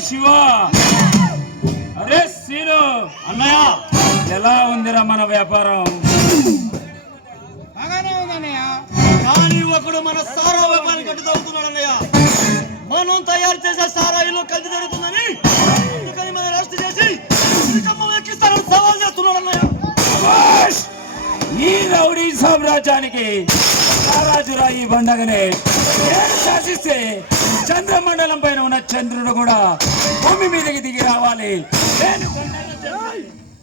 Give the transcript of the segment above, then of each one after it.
శివ! అరే శ్రీను అన్నయ్య ఎలా ఉందిరా మన వ్యాపారం? బాగానే ఉందన్నయ్య కానీ ఒకడు మన సారా వ్యాపారం కట్టి తగ్గుతున్నాడు మనం తయారు చేసే ఇల్లు కలిసి జరుగుతుందని అందుకని మనం అరెస్ట్ చేసి ఎక్కిస్తారని సవాల్ చేస్తున్నాడు అన్నయ్య. ఈ రౌడీ సామ్రాజ్యానికి రాజురా ఈ పండగనే శాసిస్తే చంద్రమండలం పైన ఉన్న చంద్రుడు కూడా భూమి మీదకి దిగి రావాలి. నేను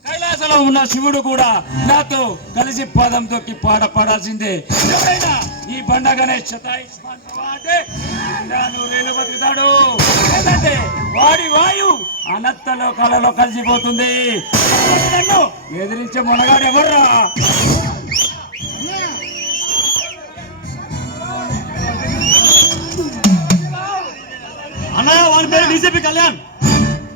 కైలాసంలో ఉన్న శివుడు కూడా నాతో కలిసి పాదం తొక్కి పాట పాడాల్సిందే. ఎవరైనా ఈ పండగనే శతాయిస్తావా అంటే బతుకుతాడు. లేదంటే వాడి వాయు అనత్తలో లోకాలలో కలిసిపోతుంది. నన్ను ఎదిరించే మొనగాడు ఎవర్రా? అన్నయ్య వాని పేరు డీసీపీ కళ్యాణ్.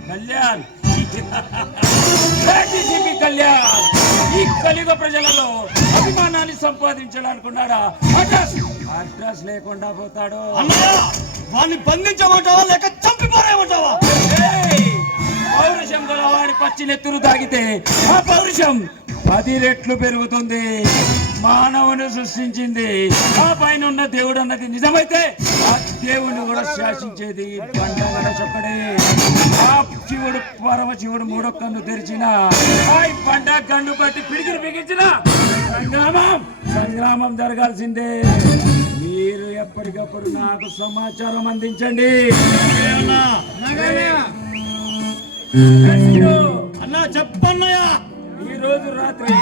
కళ్యాణ్. డీసీపీ కళ్యాణ్? ఈ కలియుగ ప్రజలలో అభిమానాన్ని సంపాదించడానికి ఉన్నాడా అడ్రస్? అడ్రస్ లేకుండా పోతాడు? వాడిని బంధించమంటావా లేక చంపిపోరేమంటావా! పౌరుషం గల వాడి పచ్చి నెత్తురు తాగితే ఆ పౌరుషం పది రెట్లు పెరుగుతుంది. మానవుని సృష్టించింది. ఆ పైన ఉన్న దేవుడు అన్నది నిజమైతే ఆ దేవుని కూడా శాసించేది ఈ పండగ చొక్కడే. ఆ శివుడు పరమశివుడు మూడో కన్ను తెరిచిన ఆ పండగ కన్ను బట్టి పిడికిని బిగించిన సంగ్రామం సంగ్రామం జరగాల్సిందే. మీరు ఎప్పటికప్పుడు నాకు సమాచారం అందించండి. అన్నా కసినో. రోజు రాత్రి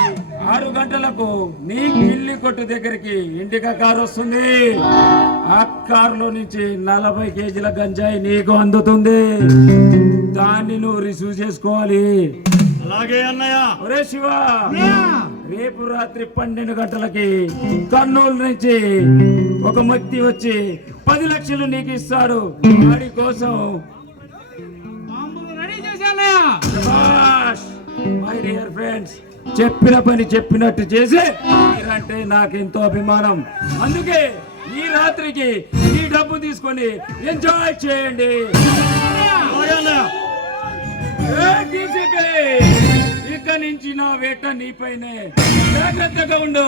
ఆరు గంటలకు నీ కిల్లి కొట్టు దగ్గరికి ఇండికా కారు వస్తుంది. ఆ కారులో నుంచి నలభై కేజీల గంజాయి నీకు అందుతుంది. దాన్ని నువ్వు రిసీవ్ చేసుకోవాలి. అలాగే అన్నయ్య. ఒరే శివ రేపు రాత్రి పన్నెండు గంటలకి కర్నూలు నుంచి ఒక వ్యక్తి వచ్చి పది లక్షలు నీకు ఇస్తాడు. వాడి కోసం ఫ్రెండ్స్ చెప్పిన పని చెప్పినట్టు చేసి మీరంటే నాకు ఎంతో అభిమానం. అందుకే ఈ రాత్రికి ఈ డబ్బు తీసుకొని ఎంజాయ్ చేయండి. అలాగే నుంచి నా వేట నీపైనే జాగ్రత్తగా ఉండు.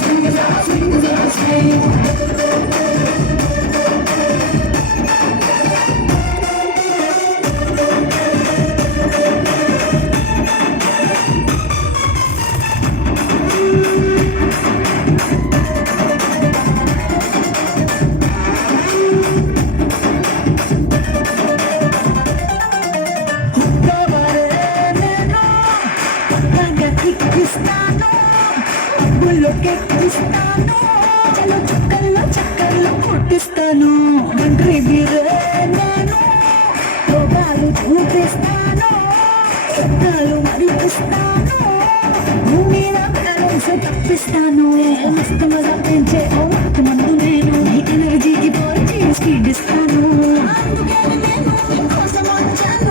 గుడిలో కెక్కిస్తాను. చల చక్కల్లో చక్కల్లో కొట్టిస్తాను. కంట్రీ బీరే నేను రోగాలు చూపిస్తాను. శబ్దాలు మరిపిస్తాను. భూమి నుంచి తప్పిస్తాను. మస్తుగా పెంచే ఓటు మందు నేను. నీ ఎనర్జీకి పోల్చి స్పీడ్ ఇస్తాను. అందుకే నేను కోసం వచ్చాను.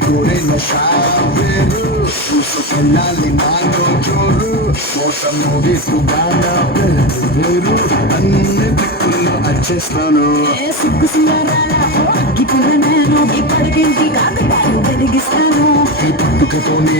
నేను షావేరు చూసుకెళ్ళాలి నాలో జోరు మోసము విసుగాన వేరు అన్ని దిక్కుల్లో వచ్చేస్తాను అగ్గిపుల్ల నేను. ఇప్పటికింటి కాదు వెలిగిస్తాను ఈ నీ